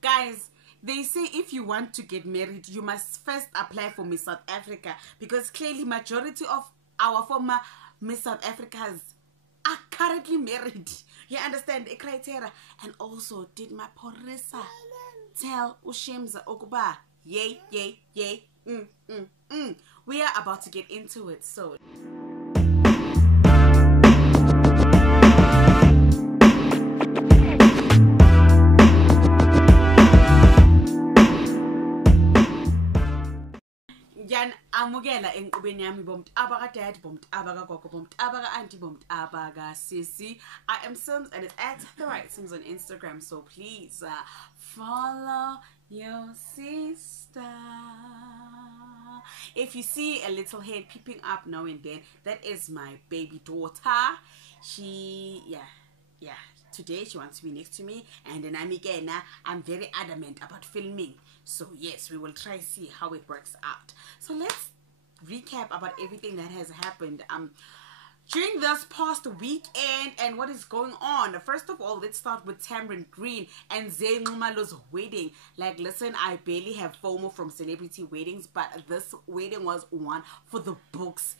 Guys, they say if you want to get married, you must first apply for Miss South Africa, because clearly majority of our former Miss South Africas are currently married. You understand the criteria? And also, did Maphorisa tell Shimza Okuba, yay, yay, yay, We are about to get into it, so... Yan amukela enkqubeni yami bomt abaga dad bomt abaga gogo bomt abaga auntie bomt abaga sissy. I am Sims and it's at the right Sims on Instagram, so please follow your sister. If you see a little head peeping up now and then, that is my baby daughter. She today she wants to be next to me, and then I'm very adamant about filming. So yes, we will try see how it works out. So let's recap about everything that has happened during this past weekend and what is going on. First of all, let's start with Tamryn Green and Zengumalo's wedding. Like, listen, I barely have FOMO from celebrity weddings, but this wedding was one for the books.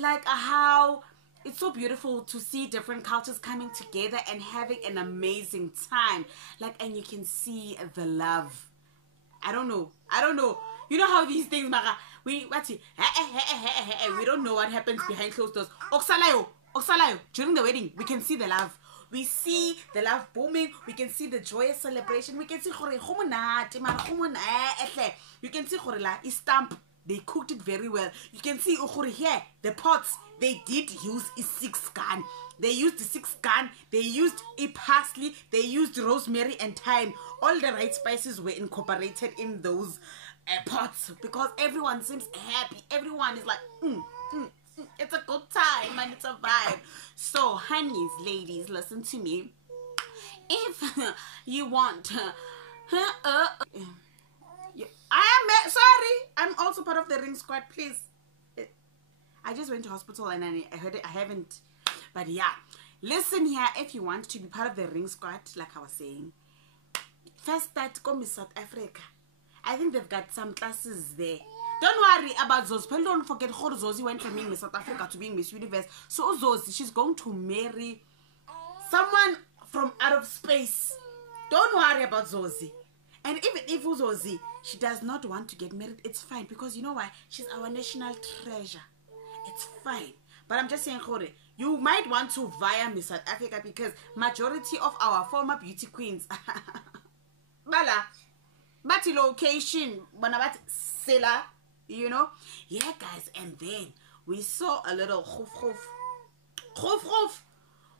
Like how it's so beautiful to see different cultures coming together and having an amazing time. Like, and you can see the love. I don't know. You know how these things, we don't know what happens behind closed doors. Oksalayo, during the wedding, we can see the love. We see the love booming. We can see the joyous celebration. We can see you can see stamp. They cooked it very well. You can see here the pots. They did use a 6 gun. They used the 6 gun. They used a parsley. They used rosemary and thyme. All the right spices were incorporated in those pots, because everyone seems happy. Everyone is like, it's a good time and it's a vibe. So, honeys, ladies, listen to me. If you want, sorry, I'm also part of the ring squad, please. I just went to hospital and I heard it. I haven't, but yeah, listen here. If you want to be part of the ring squad, like I was saying, first start go Miss South Africa. I think they've got some classes there. Don't worry about Zozi. Don't forget how Zozi went from being Miss South Africa to being Miss Universe. So Zozi, she's going to marry someone from out of space. Don't worry about Zozi. And even if Zozi, she does not want to get married, it's fine, because you know why? She's our national treasure. It's fine. But I'm just saying, you might want to via Miss South Africa, because majority of our former beauty queens Bati location, Sela, you know? Yeah, guys, and then we saw a little khoof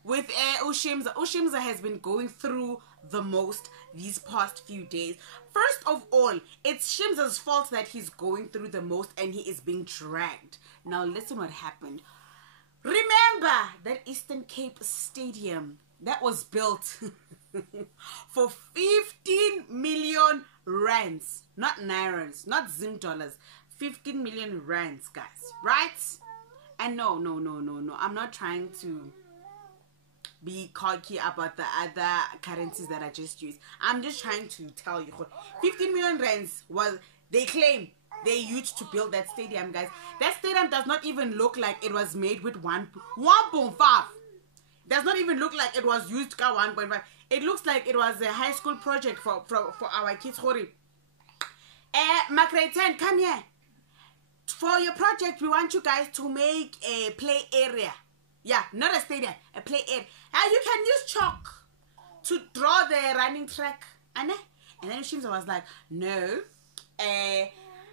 with Shimza. Shimza has been going through the most these past few days. First of all, it's Shimza's fault that he's going through the most and he is being dragged. Now listen what happened. Remember that Eastern Cape Stadium that was built for 15 million rands, not nairas, not Zim dollars, 15 million rands, guys, right? And no, I'm not trying to be cocky about the other currencies that I just used. I'm just trying to tell you, 15 million rands was, they claim they used to build that stadium, guys. That stadium does not even look like it was made with 1.5. Does not even look like it was used 1.5. It looks like it was a high school project for our kids. Makreten, come here. For your project, we want you guys to make a play area. Yeah, not a stadium, a play area. And you can use chalk to draw the running track. And then Shimza was like, no.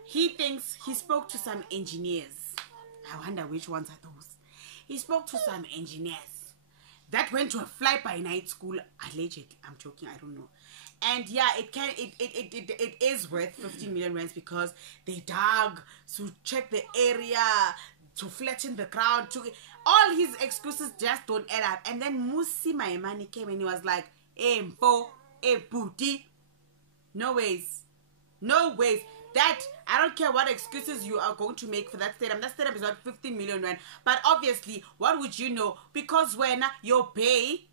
He thinks he spoke to some engineers. I wonder which ones are those. He spoke to some engineers. that went to a fly-by-night school, allegedly. I'm joking, I don't know. And yeah, it is worth 15 million rands because they dug to check the area, to flatten the ground, to all his excuses just don't add up. And then Musi Maimani came and he was like, Mpo, booty. No ways. No ways. That, I don't care what excuses you are going to make for that stadium. That stadium is not 15 million rand. But obviously, what would you know? Because when your pay,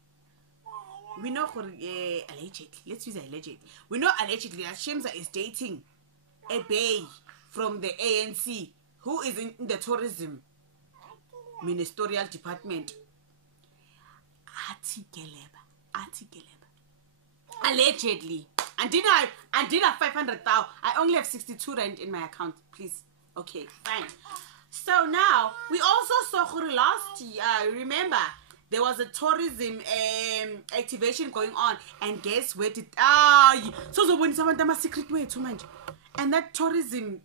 we know, allegedly, let's use allegedly. We know allegedly that Shimza is dating a bay from the ANC who is in the tourism ministerial department. Allegedly. And did I 500,000? I only have 62 rand in my account, please. Okay, fine. So now we also saw last year. Remember, there was a tourism activation going on, and guess where did so when someone done a secret way too much, and that tourism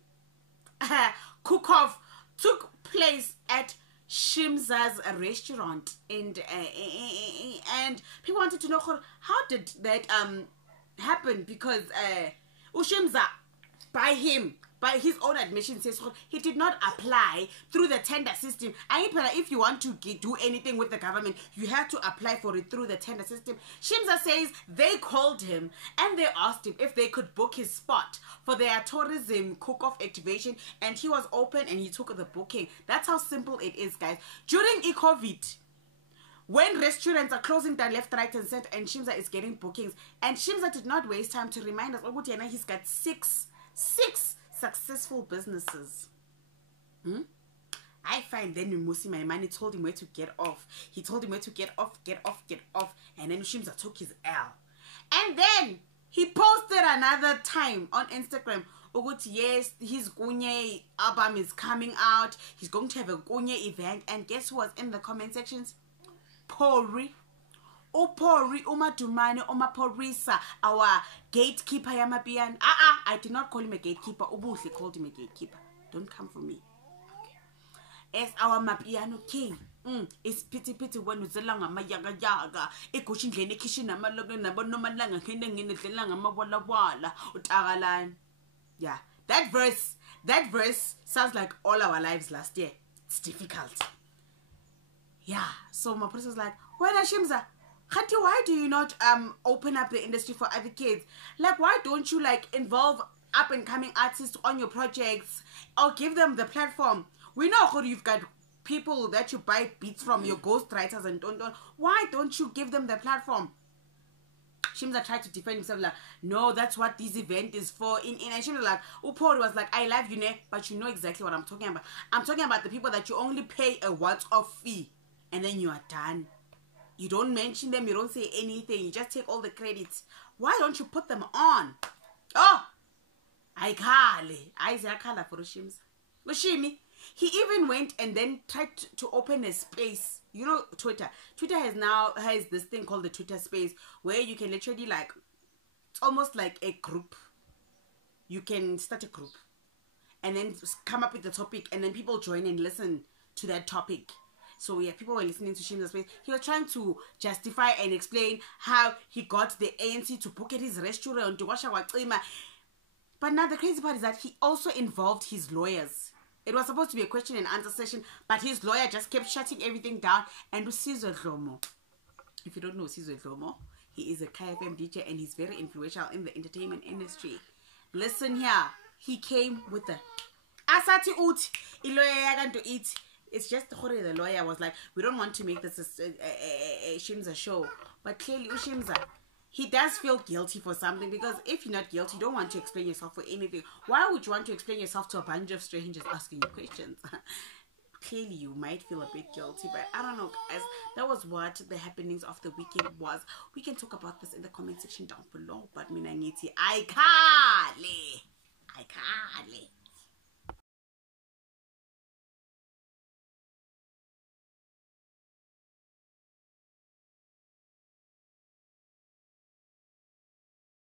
cook-off took place at Shimza's restaurant, and people wanted to know how did that happen, because Shimza, by his own admission, says he did not apply through the tender system. And if you want to do anything with the government, you have to apply for it through the tender system. Shimza says they called him and they asked him if they could book his spot for their tourism cook-off activation, and he was open and he took the booking. That's how simple it is, guys. During COVID, when restaurants are closing down left, right, and center, and Shimza is getting bookings, and Shimza did not waste time to remind us, he's got six successful businesses. I find then Musi Maimani told him where to get off. He told him where to get off, and then Shimza took his L. And then he posted another time on Instagram, yes, his Gunye album is coming out. He's going to have a Gunye event. And guess who was in the comment sections? Pori, Umadumane, Maphorisa, our gatekeeper Yamabian. I did not call him a gatekeeper. Ubuhle called him a gatekeeper. Don't come for me. Okay. As our Mapiano king. It's pity when uzalanga mayaga igushi ndleni ekhishi namalogo nabonomalanga ngene ngedelanga mawala wala utagalan. Yeah, that verse sounds like all our lives last year. It's difficult. Yeah, so Maphorisa was like, well, Shimza, Khati, why do you not open up the industry for other kids? Like, why don't you involve up and coming artists on your projects or give them the platform? We know you've got people that you buy beats from, your ghostwriters and don't. Why don't you give them the platform? Shimza tried to defend himself like, no, that's what this event is for. And Shimza Upori was like, I love you, ne, but you know exactly what I'm talking about. I'm talking about the people that you only pay a once-off fee and then you are done. You don't mention them, you don't say anything, you just take all the credits. Why don't you put them on? Oh, I khala for Shimza. Mushimi, he even went and then tried to open a space. You know, Twitter has this thing called the Twitter space where you can literally it's almost like a group. You can start a group and then come up with the topic, and then people join and listen to that topic. So yeah, people were listening to Shimza's space. He was trying to justify and explain how he got the ANC to book at his restaurant to wash our klima. But now the crazy part is that he also involved his lawyers. It was supposed to be a question and answer session, but his lawyer just kept shutting everything down. And Usizwe Dlomo, if you don't know Usizwe Dlomo, he is a KFM DJ and he's very influential in the entertainment industry. Listen here, he came with the Asati Ut, lawyer to eat. It's just the lawyer was like, we don't want to make this a Shimza show. But clearly, Shimza, he does feel guilty for something, because if you're not guilty, you don't want to explain yourself for anything. Why would you want to explain yourself to a bunch of strangers asking you questions? Clearly, you might feel a bit guilty, but I don't know, guys. That was what the happenings of the weekend was. We can talk about this in the comment section down below, but mina ngithi, I can't.